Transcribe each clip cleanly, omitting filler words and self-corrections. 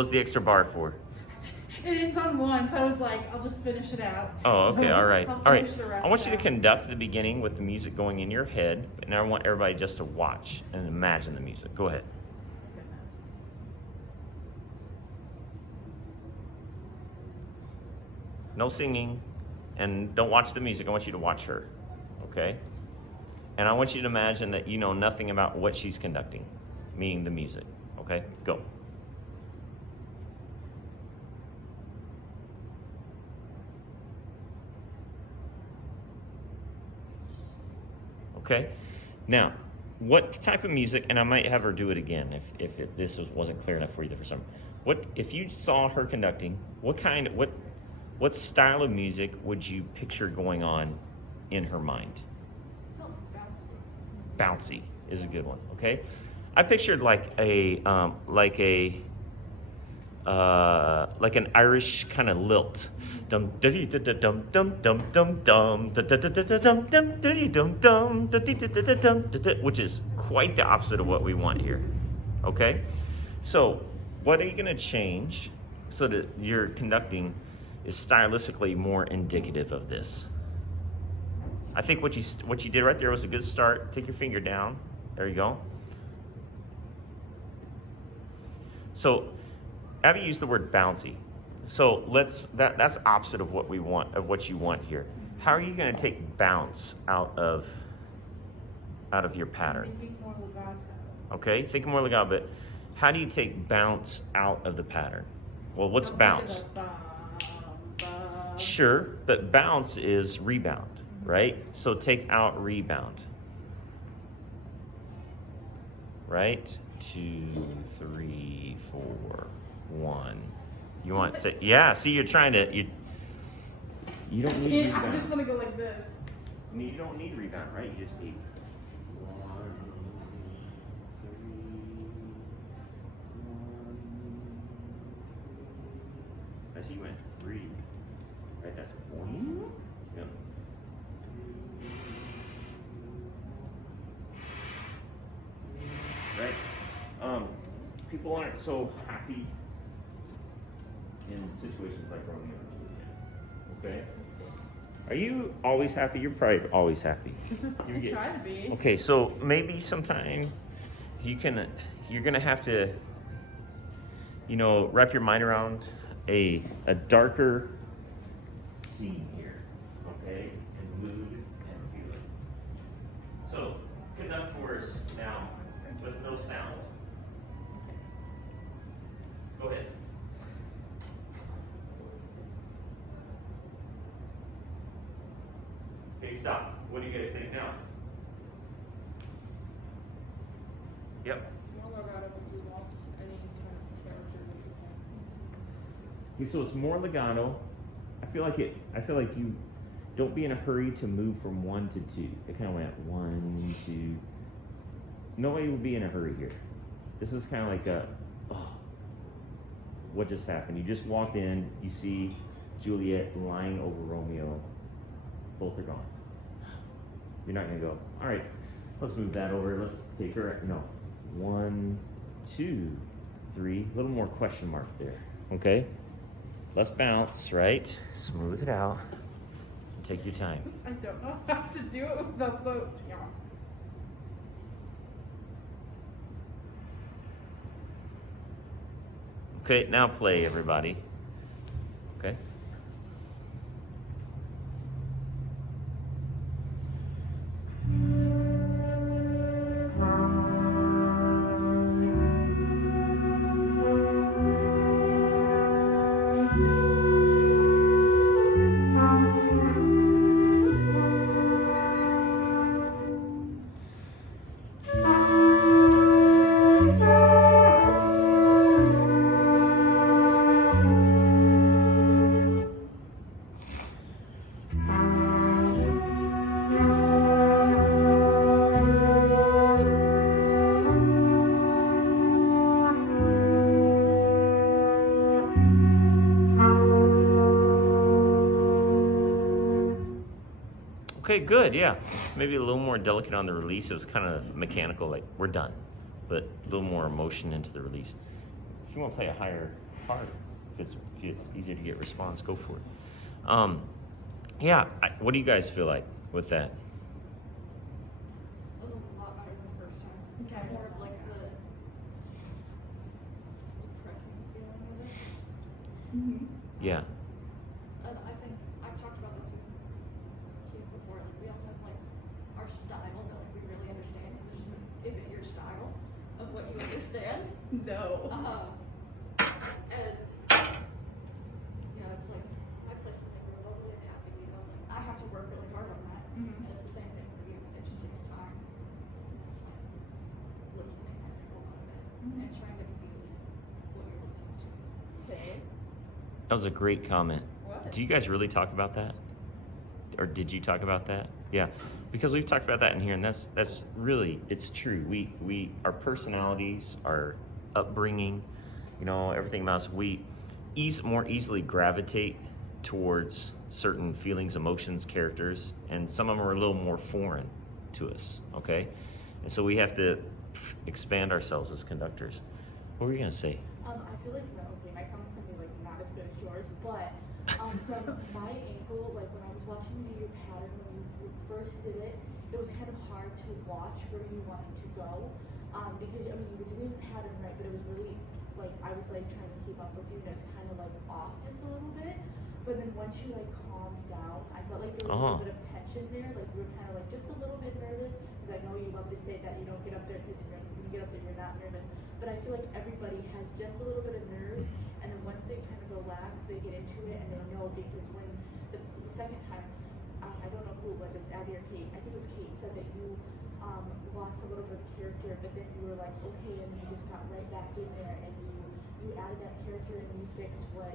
was the extra bar for? It ends on 1, so I was like, I'll just finish it out. Oh, okay, all right. I'll All right. finish the rest I want you to out. conduct the beginning with the music going in your head, and I want everybody just to watch and imagine the music. Go ahead. Goodness. No singing, and don't watch the music. I want you to watch her, okay? And I want you to imagine that you know nothing about what she's conducting, meaning the music, okay? Go. Okay? Now, what type of music, and I might have her do it again if this wasn't clear enough for you the first time. What, if you saw her conducting, what style of music would you picture going on in her mind? Bouncy is a good one, okay? I pictured like an Irish kind of lilt, dum dum dum dum dum dum dum dum dum dum, which is quite the opposite of what we want here. Okay, so what are you going to change so that your conducting is stylistically more indicative of this? I think what you did right there was a good start. Take your finger down. There you go. So Abby used the word bouncy. So that's opposite of what we want, of what you want here. How are you going to take bounce out of your pattern? Thinking more legato. Okay, think more legato, but how do you take bounce out of the pattern? Well, what's bounce? Sure, but bounce is rebound, right? So take out rebound. Right? 2, 3, 4, 1. You want to, yeah, see, you're trying to, you don't need rebound. I just want to go like this. I mean, you don't need rebound, right? You just need 1, 3, 1. I see you went 3. Right, that's 1. Yep. Right? People aren't so happy in situations like Romeo and Juliet. Okay? Are you always happy? You're probably always happy. I try to be. Okay, so maybe sometime you're gonna have to, wrap your mind around a darker scene here, okay, and mood and feeling. So conduct for us now with no sound. Go ahead. Okay, stop. What do you guys think now? Yep. It's more legato, but you lost any kind of character that you had. Okay, so it's more legato. I feel like you don't be in a hurry to move from 1 to 2. It kind of went 1, 2. Nobody would be in a hurry here. This is kind of like what just happened? You just walked in, you see Juliet lying over Romeo. Both are gone. You're not gonna go, all right, let's move that over. Let's take her, no. 1, 2, 3, a little more question mark there, okay? Let's bounce, right? Smooth it out. Take your time. I don't know how to do it without the, yeah. Okay, now play, everybody. Okay? Okay, good, yeah. Maybe a little more delicate on the release. It was kind of mechanical, like, we're done. But a little more emotion into the release. If you want to play a higher hard. If it's easier to get response, go for it. Yeah, what do you guys feel like with that? It was a lot better than the first time. Okay. More of like the depressing feeling of it. Mm-hmm. Yeah. And I think I've talked about this with Keith before. Like we all have like our style that like we really understand. It just isn't your style of what you understand. No. And you know, it's like I play something remotely unhappy. You know, like I have to work really hard on that. Mhm. And it's the same thing for you. It just takes time. Like listening, I think, a lot of it, Mhm. and trying to feel what you're listening to. Okay. That was a great comment. What? Do you guys really talk about that? Or did you talk about that? Yeah, because we've talked about that in here, and that's really, it's true. We our personalities, our upbringing, you know, everything about us, we more easily gravitate towards certain feelings, emotions, characters, and some of them are a little more foreign to us. Okay, and so we have to expand ourselves as conductors. What were you gonna say? I feel like okay, my comment's gonna be like not as good as yours, but from my angle, like when I was watching you do your pattern when you first did it, it was kind of hard to watch where you wanted to go. Because I mean you were doing the pattern right, but it was really like I was like trying to keep up with you and it was kind of like off just a little bit. But then once you like calmed down, I felt like there was a little bit of tension there. Like you were kind of like just a little bit nervous because I know you love to say that you don't get up there because when you get up there you're not nervous. But I feel like everybody has just a little bit of nerves, and then once they kind of relax, they get into it, and they know because when the second time, I don't know who it was Abby or Kate, I think it was Kate, said that you lost a little bit of character, but then you were like, okay, and you just got right back in there, and you added that character, and you fixed what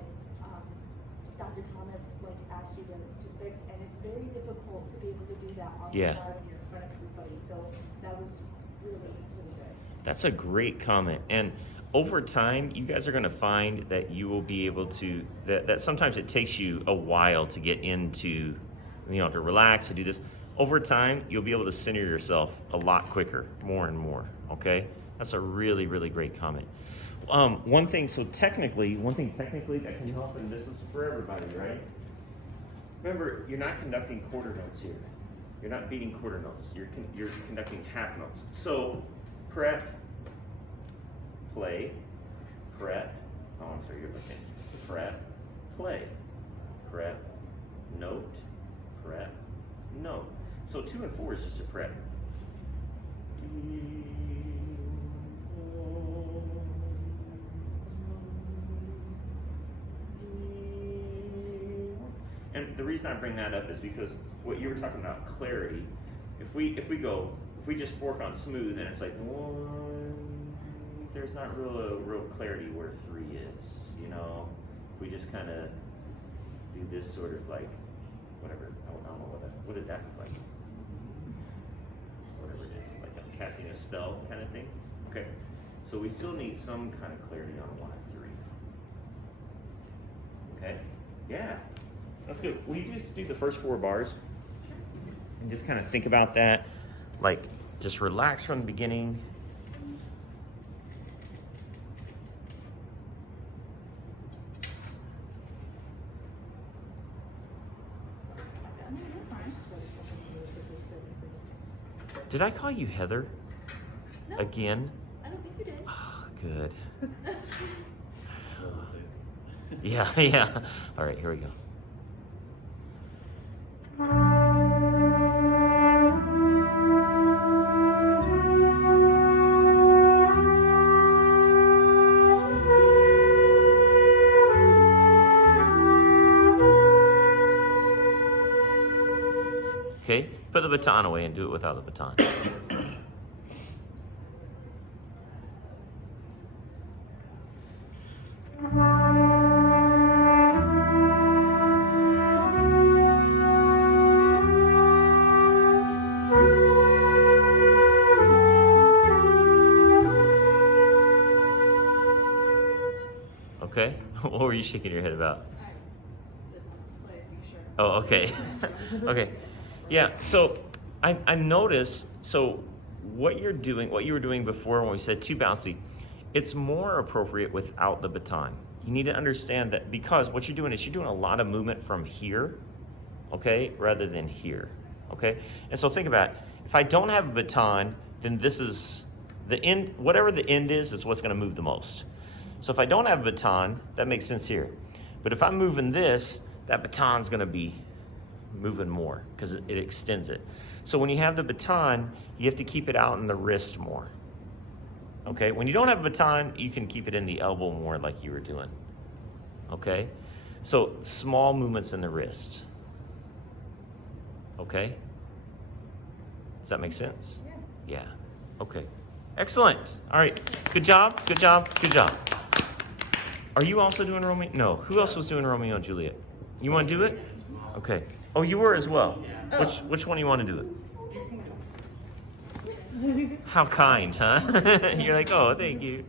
Dr. Thomas like asked you to fix, and it's very difficult to be able to do that on the bar when you're in front of everybody, so that was really, really good. That's a great comment. And over time, you guys are going to find that you will be able to, that sometimes it takes you a while to get into, you know, to relax, to do this. Over time, you'll be able to center yourself a lot quicker, more and more, okay? That's a really, really great comment. One thing technically that can help, and this is for everybody, right? Remember, you're not conducting quarter notes here. You're not beating quarter notes. You're conducting half notes. So, prep, play, prep, oh, I'm sorry, you're looking. Prep, play, prep, note, prep, note. So 2 and 4 is just a prep. And the reason I bring that up is because what you were talking about, clarity. If we just work on smooth and it's like 1, there's not real clarity where 3 is, you know. If we just kind of do this sort of like whatever, I don't know what did that look like? Whatever it is, like I'm casting a spell kind of thing. Okay, so we still need some kind of clarity on 1 and 3. Okay, yeah, that's good. Will you just do the first 4 bars and just kind of think about that? Like, just relax from the beginning. Did I call you Heather? No. Again? I don't think you did. Oh, good. Yeah, yeah. All right, here we go. Okay, put the baton away and do it without the baton. Okay, what were you shaking your head about? I did not play B sharp. Oh, okay. Okay. Yeah, so I noticed, so what you were doing before when we said too bouncy, it's more appropriate without the baton. You need to understand that because what you're doing is you're doing a lot of movement from here, okay, rather than here, okay? And so think about it. If I don't have a baton, then this is the end, whatever the end is what's gonna move the most. So if I don't have a baton, that makes sense here. But if I'm moving this, that baton's gonna be moving more because it extends it. So when you have the baton, you have to keep it out in the wrist more. Okay, when you don't have a baton, you can keep it in the elbow more like you were doing. Okay, so small movements in the wrist. Okay, does that make sense? Yeah. Yeah, okay. Excellent, all right, good job, good job, good job. Are you also doing Romeo? No, who else was doing Romeo and Juliet? You wanna do it? Okay, oh, you were as well. Which one do you wanna do it? How kind, huh? You're like, oh, thank you.